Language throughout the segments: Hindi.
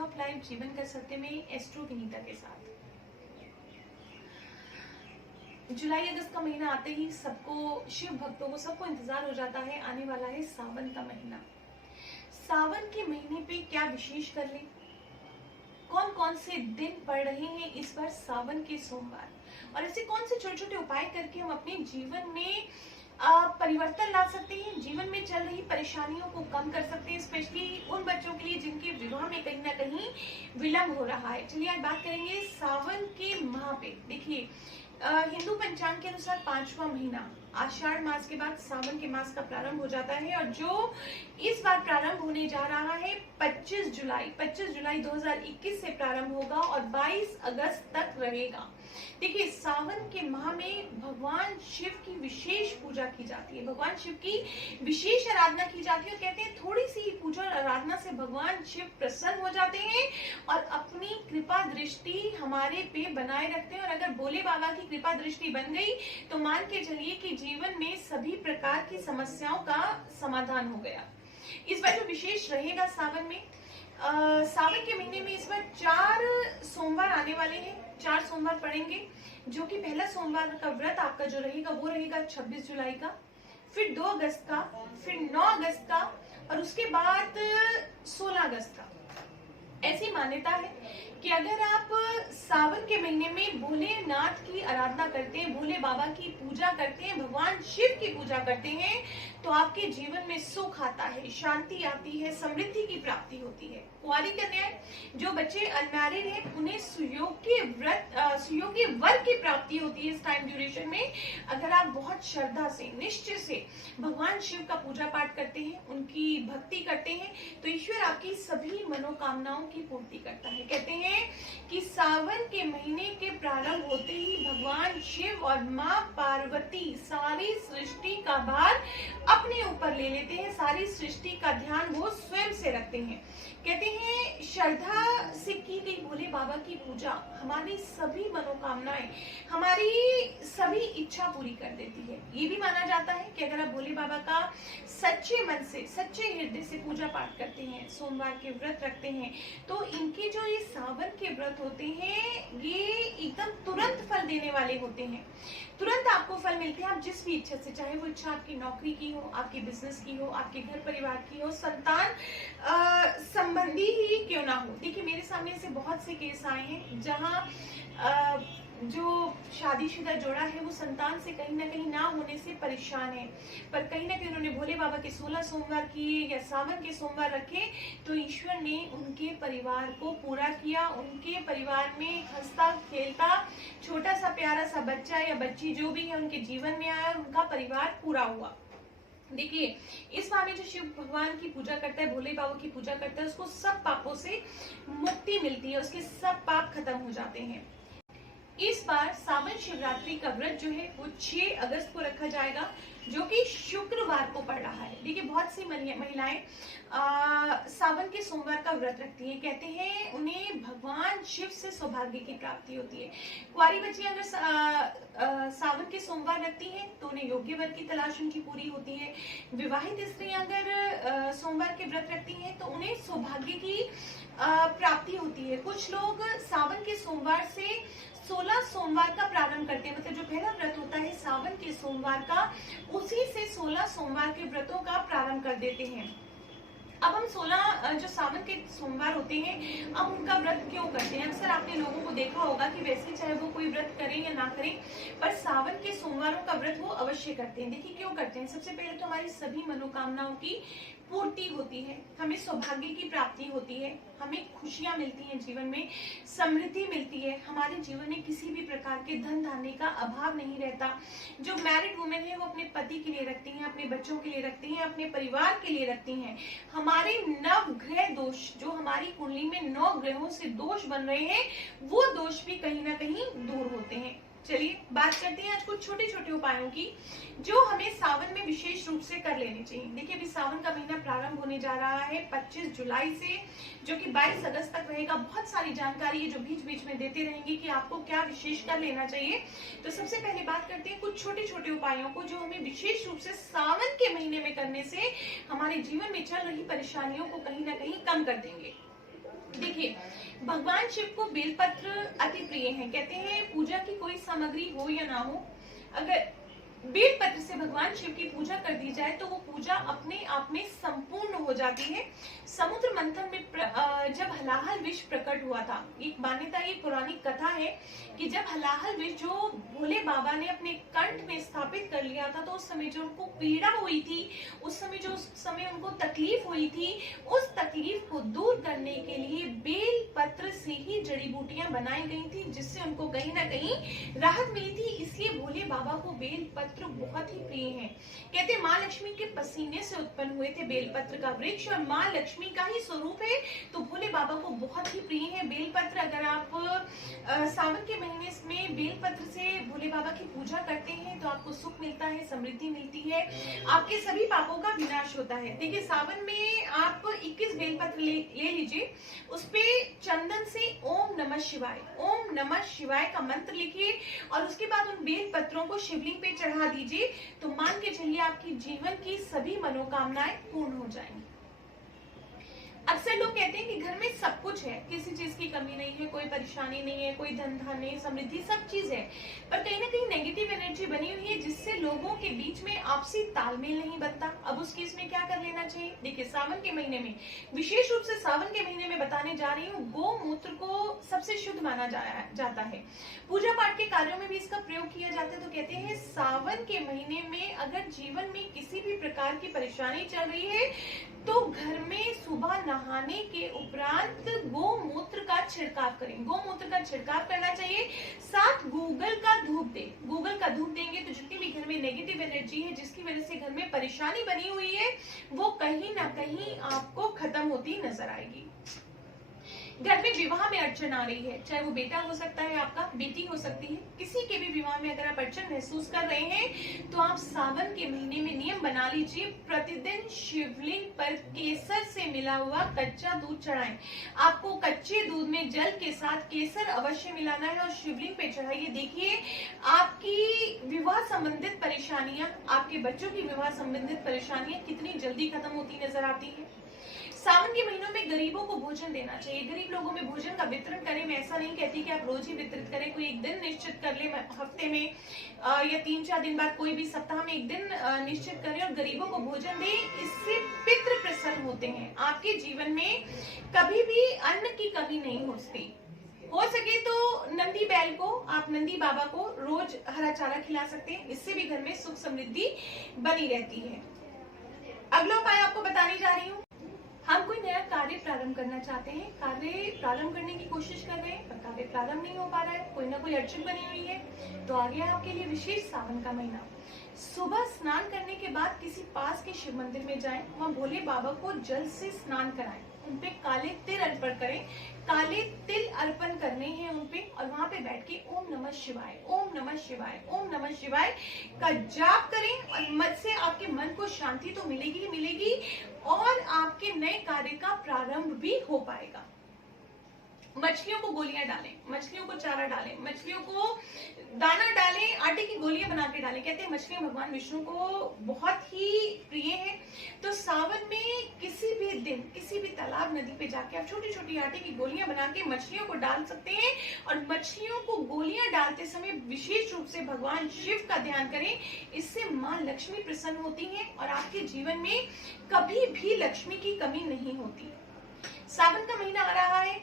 ऑफ लाइफ जीवन का सत्य में एस्ट्रो विनीता के साथ। जुलाई अगस्त का महीना आते ही सबको, शिव भक्तों को सबको इंतजार हो जाता है, आने वाला है सावन का महीना। सावन के महीने पे क्या विशेष कर ले, कौन कौन से दिन पड़ रहे हैं इस बार सावन के सोमवार, और ऐसे कौन से छोटे छोटे उपाय करके हम अपने जीवन में परिवर्तन ला सकते हैं, जीवन में चल रही परेशानियों को कम कर सकते हैं, स्पेशली उन बच्चों के लिए जिनके विवाह में कहीं ना कहीं विलंब हो रहा है। चलिए आज बात करेंगे सावन के माह पे। देखिए हिंदू पंचांग के अनुसार 5वां महीना आषाढ़ मास के बाद सावन के मास का प्रारंभ हो जाता है, और जो इस बार प्रारंभ होने जा रहा है 25 जुलाई 2021 से प्रारंभ होगा और 22 अगस्त तक रहेगा। देखिए सावन के माह में भगवान शिव की विशेष पूजा की जाती है, भगवान शिव की विशेष आराधना की जाती है, और कहते हैं थोड़ी सी पूजा और आराधना से भगवान शिव प्रसन्न हो जाते हैं और अपनी कृपा दृष्टि हमारे पे बनाए रखते हैं। और अगर भोले बाबा की कृपा दृष्टि बन गई तो मान के चलिए कि जीवन में सभी प्रकार की समस्याओं का समाधान हो गया। इस बार जो विशेष रहेगा सावन में, सावन के महीने में इस बार 4 सोमवार आने वाले हैं, 4 सोमवार पड़ेंगे, जो कि पहला सोमवार का व्रत आपका जो रहेगा वो रहेगा 26 जुलाई का, फिर 2 अगस्त का, फिर 9 अगस्त का, और उसके बाद 16 अगस्त का। ऐसी मान्यता है कि अगर आप सावन के महीने में भोलेनाथ की आराधना करते हैं, भोले बाबा की पूजा करते हैं, भगवान शिव की पूजा करते हैं, तो आपके जीवन में सुख आता है, शांति आती है, समृद्धि की प्राप्ति होती है। कुंवारी कन्याएं, जो बच्चे अनमैरिड हैं, उन्हें सुयोग्य वर की प्राप्ति होती है इस टाइम ड्यूरेशन में। अगर आप बहुत श्रद्धा से, निश्चय से भगवान शिव का पूजा पाठ करते हैं, उनकी भक्ति करते हैं, तो ईश्वर आपकी सभी मनोकामनाओं की पूर्ति करता है। कहते हैं कि सावन के महीने के प्रारंभ होते ही भगवान शिव और माँ पार्वती सारी सृष्टि का भार अपने ऊपर ले लेते हैं, सारी सृष्टि का ध्यान वो स्वयं से रखते हैं। कहते हैं श्रद्धा से की गई भोले बाबा की पूजा हमारी सभी मनोकामनाएं, हमारी सभी इच्छा पूरी कर देती है। ये भी माना जाता है कि अगर आप भोले बाबा का सच्चे मन से, सच्चे हृदय से पूजा पाठ करते हैं, सोमवार के व्रत रखते हैं, तो इनके जो ये सावन के व्रत होते हैं ये एकदम तुरंत फल देने वाले होते हैं। तुरंत आपको फल मिलते हैं, आप जिस भी इच्छा से, चाहे वो इच्छा आपकी नौकरी की हो, आपके बिजनेस की हो, आपके घर परिवार की हो, संतान संबंधी ही क्यों ना हो। देखिए मेरे सामने ऐसे बहुत से केस आए हैं जहां जो शादीशुदा जोड़ा है वो संतान से कहीं ना कहीं ना होने से परेशान है, पर कहीं ना कहीं उन्होंने भोले बाबा के 16 सोमवार किए या सावन के सोमवार रखे, तो ईश्वर ने उनके परिवार को पूरा किया। उनके परिवार में हंसता खेलता छोटा सा प्यारा सा बच्चा या बच्ची जो भी है उनके जीवन में आया, उनका परिवार पूरा हुआ। देखिए इस बार में जो शिव भगवान की पूजा करता है, भोले बाबा की पूजा करता है, उसको सब पापों से मुक्ति मिलती है, उसके सब पाप खत्म हो जाते हैं। इस बार सावन शिवरात्रि का व्रत जो है वो 6 अगस्त को रखा जाएगा, जो कि शुक्रवार को पड़ रहा है। देखिए बहुत सी महिलाएं सावन के सोमवार का व्रत रखती हैं, कहते हैं उन्हें भगवान शिव से सौभाग्य की प्राप्ति होती है। कुंवारी बच्चियां अगर सावन के सोमवार रखती हैं तो उन्हें योग्य वर की तलाश उनकी पूरी होती है। विवाहित स्त्रियां अगर सोमवार के व्रत रखती हैं तो उन्हें सौभाग्य की प्राप्ति होती है। कुछ लोग सावन के सोमवार से 16 सोमवार का प्रारंभ करते हैं, मतलब जो पहला व्रत होता है सावन के सोमवार का, उसी से 16 सोमवार के व्रतों का प्रारंभ कर देते हैं। अब हम 16 जो सावन के सोमवार होते हैं, अब उनका व्रत क्यों करते हैं? अक्सर आपने लोगों को देखा होगा कि वैसे चाहे वो कोई व्रत करें या ना करें, पर सावन के सोमवारों का व्रत वो अवश्य करते हैं। देखिए क्यों करते हैं? सबसे पहले तो हमारी सभी मनोकामनाओं की पूर्ति होती है, हमें सौभाग्य की प्राप्ति होती है, हमें खुशियां मिलती हैं, जीवन में समृद्धि मिलती है, हमारे जीवन में किसी भी प्रकार के धन धान्य का अभाव नहीं रहता। जो मैरिड वुमेन है वो अपने पति के लिए रखती हैं, अपने बच्चों के लिए रखती हैं, अपने परिवार के लिए रखती हैं। हमारे 9 ग्रह दोष, जो हमारी कुंडली में 9 ग्रहों से दोष बन रहे हैं, वो दोष भी कहीं ना कहीं दूर होते हैं। चलिए बात करते हैं आज कुछ छोटे छोटे उपायों की जो हमें सावन में विशेष रूप से कर लेने चाहिए। देखिए अभी सावन का महीना प्रारंभ होने जा रहा है 25 जुलाई से, जो कि 22 अगस्त तक रहेगा। बहुत सारी जानकारी है जो बीच बीच में देते रहेंगे कि आपको क्या विशेष कर लेना चाहिए। तो सबसे पहले बात करते हैं कुछ छोटे छोटे उपायों को जो हमें विशेष रूप से सावन के महीने में करने से हमारे जीवन में चल रही परेशानियों को कहीं ना कहीं कम कर देंगे। देखिए, भगवान शिव को बेलपत्र अति प्रिय है। कहते हैं पूजा की कोई सामग्री हो या ना हो, अगर बेलपत्र से भगवान शिव की पूजा कर दी जाए तो वो पूजा अपने आप में संपूर्ण हो जाती है। समुद्र मंथन में जब हलाहल विष प्रकट हुआ था, एक मान्यता, ये पुरानी कथा है कि जब हलाहल विष जो भोले बाबा ने अपने कंठ में स्थापित कर लिया था, तो उस समय जो उनको पीड़ा हुई थी, उस समय उनको तकलीफ हुई थी, उस तकलीफ को दूर करने के लिए बेल पत्र से ही जड़ी बूटियां बनाई गई थी, जिससे उनको कहीं ना कहीं राहत मिली थी। इसलिए भोले बाबा को बेल पत्र बहुत ही प्रिय है। कहते माँ लक्ष्मी के पसीने से उत्पन्न हुए थे बेलपत्र का वृक्ष, और माँ लक्ष्मी का ही स्वरूप है, तो भोले बाबा को बहुत ही प्रिय है बेलपत्र। अगर आप सावन के महीने में बेलपत्र से भोले बाबा की पूजा करते हैं तो आपको सुख मिलता है, समृद्धि मिलती है, आपके सभी पापों का विनाश होता है। देखिए, सावन में आप 21 बेलपत्र ले लीजिए, उस पे चंदन से ओम नमः शिवाय का मंत्र लिखिए और उसके बाद उन बेल पत्रों को शिवलिंग पे चढ़ा दीजिए, तो मान के चलिए आपकी जीवन की सभी मनोकामनाएं पूर्ण हो जाएंगी। अक्सर लोग कहते हैं कि घर में सब कुछ है, किसी चीज की कमी नहीं है, कोई परेशानी नहीं है, कोई धन नहीं, समृद्धि, सब चीज है, पर कहीं ना कहीं नेगेटिव एनर्जी बनी हुई है, जिससे लोगों के बीच में आपसी तालमेल नहीं बनता। अब उस केस में क्या कर लेना चाहिए? देखिए, सावन के महीने में, विशेष रूप से सावन के महीने में बताने जा रही हूँ, गोमूत्र को सबसे शुद्ध माना जाता है। पूजा पाठ के कार्यों में भी इसका प्रयोग किया जाता है। तो कहते हैं सावन के महीने में अगर जीवन में किसी भी प्रकार की परेशानी चल रही है तो घर में सुबह नहाने के उपरांत गोमूत्र का छिड़काव करें। गोमूत्र का छिड़काव करना चाहिए, साथ गूगल का धूप दें। गूगल का धूप देंगे तो जितनी भी घर में नेगेटिव एनर्जी है, जिसकी वजह से घर में परेशानी बनी हुई है, वो कहीं ना कहीं आपको खत्म होती नजर आएगी। घर में विवाह में अड़चन आ रही है, चाहे वो बेटा हो सकता है, आपका बेटी हो सकती है, किसी के भी विवाह में अगर आप अड़चन महसूस कर रहे हैं तो आप सावन के महीने में नियम बना लीजिए, प्रतिदिन शिवलिंग पर केसर से मिला हुआ कच्चा दूध चढ़ाएं। आपको कच्चे दूध में जल के साथ केसर अवश्य मिलाना है और शिवलिंग पे चढ़ाइए। देखिए, आपकी विवाह संबंधित परेशानियां, आपके बच्चों की विवाह संबंधित परेशानियां कितनी जल्दी खत्म होती नजर आती है। सावन के महीनों में गरीबों को भोजन देना चाहिए, गरीब लोगों में भोजन का वितरण करें। मैं ऐसा नहीं कहती कि आप रोज ही वितरित करें, कोई एक दिन निश्चित कर ले हफ्ते में या 3-4 दिन बाद, कोई भी सप्ताह में एक दिन निश्चित करें और गरीबों को भोजन दें। इससे पितृ प्रसन्न होते हैं, आपके जीवन में कभी भी अन्न की कमी नहीं होती। हो सके तो नंदी बैल को, आप नंदी बाबा को रोज हरा चारा खिला सकते हैं, इससे भी घर में सुख समृद्धि बनी रहती है। अगला उपाय आपको बताने जा रही हूँ। हम कोई नया कार्य प्रारंभ करना चाहते हैं, कार्य प्रारंभ करने की कोशिश कर रहे हैं पर कार्य प्रारंभ नहीं हो पा रहा है, कोई ना कोई अड़चन बनी हुई है, तो आ गया आपके लिए विशेष सावन का महीना। सुबह स्नान करने के बाद किसी पास के शिव मंदिर में जाएं, वहाँ भोले बाबा को जल से स्नान कराएं, उनपे काले तिल अर्पण करें, काले तिल अर्पण करने हैं उनपे, और वहां पे बैठ के ओम नमः शिवाय, ओम नमः शिवाय, ओम नमः शिवाय का जाप करें और मत से आपके मन को शांति तो मिलेगी ही मिलेगी और आपके नए कार्य का प्रारंभ भी हो पाएगा। मछलियों को गोलियां डालें, मछलियों को चारा डालें, मछलियों को दाना डालें, आटे की गोलियां बना के डालें। कहते हैं मछलियां भगवान विष्णु को बहुत ही प्रिय है, तो सावन में किसी भी दिन किसी भी तालाब नदी पे जाके आप छोटी छोटी आटे की गोलियां बना के मछलियों को डाल सकते हैं और मछलियों को गोलियां डालते समय विशेष रूप से भगवान शिव का ध्यान करें। इससे माँ लक्ष्मी प्रसन्न होती है और आपके जीवन में कभी भी लक्ष्मी की कमी नहीं होती। सावन का महीना आ रहा है,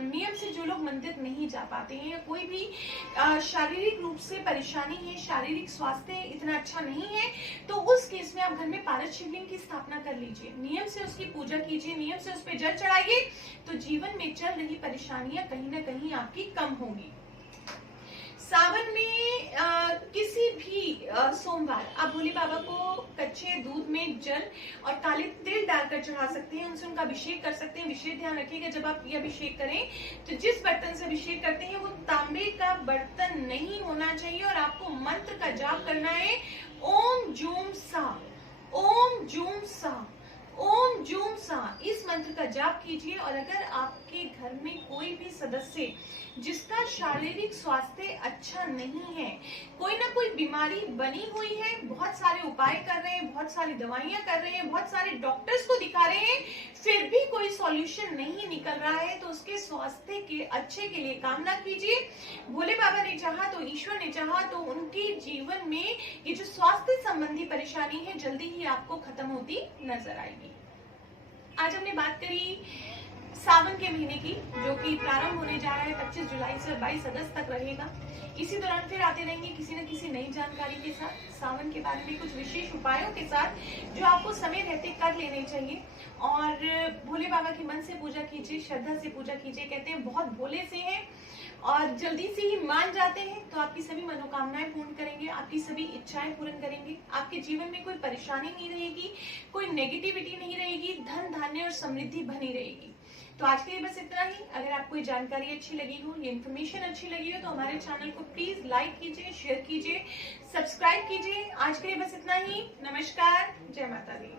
नियम से जो लोग मंदिर नहीं जा पाते हैं, कोई भी शारीरिक रूप से परेशानी है, शारीरिक स्वास्थ्य इतना अच्छा नहीं है, तो उस केस में आप घर में पारस शिवलिंग की स्थापना कर लीजिए, नियम से उसकी पूजा कीजिए, नियम से उस पर जल चढ़ाइए, तो जीवन में चल रही परेशानियां कहीं ना कहीं आपकी कम होंगी। सावन में किसी भी सोमवार आप भोले बाबा को कच्चे दूध में जल और काले तिल डालकर चढ़ा सकते हैं, उनसे उनका अभिषेक कर सकते हैं। विशेष ध्यान रखिएगा जब आप ये अभिषेक करें तो जिस बर्तन से अभिषेक करते हैं वो तांबे का बर्तन नहीं होना चाहिए और आपको मंत्र का जाप करना है, ओम जूम सा, ओम जूम सा, ओम जूम सा। इस मंत्र का जाप कीजिए और अगर आपके घर में कोई भी सदस्य जिसका शारीरिक स्वास्थ्य अच्छा नहीं है, कोई ना कोई बीमारी बनी हुई है, बहुत सारे उपाय कर रहे हैं, बहुत सारी दवाइयां कर रहे हैं, बहुत सारे डॉक्टर्स को दिखा रहे हैं, फिर भी कोई सॉल्यूशन नहीं निकल रहा है, तो उसके स्वास्थ्य के अच्छे के लिए कामना कीजिए। भोले बाबा ने चाहा तो ईश्वर ने चाहा तो उनके जीवन में ये जो स्वास्थ्य संबंधी परेशानी है जल्दी ही आपको खत्म होती नजर आएगी। आज हमने बात करी सावन के महीने की, जो कि प्रारंभ होने जा रहा है 25 जुलाई से 22 अगस्त तक रहेगा। इसी दौरान फिर आते रहेंगे किसी न किसी नई जानकारी के साथ, सावन के बारे में कुछ विशेष उपायों के साथ जो आपको समय रहते कर लेने चाहिए। और भोले बाबा की मन से पूजा कीजिए, श्रद्धा से पूजा कीजिए। कहते हैं बहुत भोले से हैं और जल्दी से ही मान जाते हैं, तो आपकी सभी मनोकामनाएं पूर्ण करेंगे, आपकी सभी इच्छाएं पूर्ण करेंगे। आपके जीवन में कोई परेशानी नहीं रहेगी, कोई नेगेटिविटी नहीं रहेगी, धन धान्य और समृद्धि बनी रहेगी। तो आज के लिए बस इतना ही। अगर आपको ये जानकारी अच्छी लगी हो, ये इन्फॉर्मेशन अच्छी लगी हो, तो हमारे चैनल को प्लीज लाइक कीजिए, शेयर कीजिए, सब्सक्राइब कीजिए। आज के लिए बस इतना ही। नमस्कार, जय माता दी।